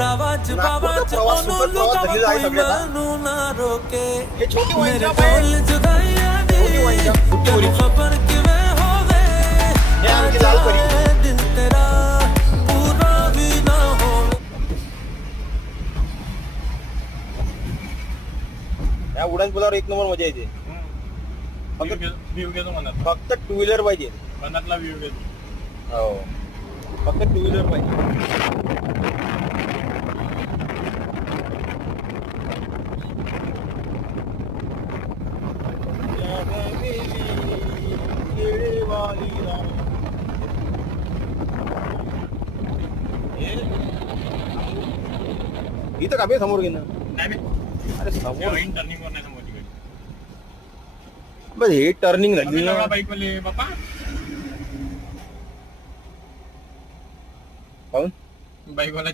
रावाच बावाच ओनू कोई मनू ना रोके हे छोटी वाईन मेरे शॉप आहे. बोल जुदाइयां दी छोटी वाईन शॉप, छोटी तेनू वाईन. खबर किवें होवे हे आमची लाल परी. जाए दिल तेरा पूरा भी ना होवे. या उडान पुलावर एक नंबर मजा येते. व्ह्यू घेतो मनात फक्त टू व्हीलर पाहिजे. मनातला व्ह्यू घेतो. हो फक्त टू व्हीलर पाहिजे. इथं का बे समोर घेणं. नाही अरे समोर टर्निंग वर नाही समोरची गाडी. बस हे टर्निंग झाली ना. बाईक वाले बापा पाहून बाईक वाला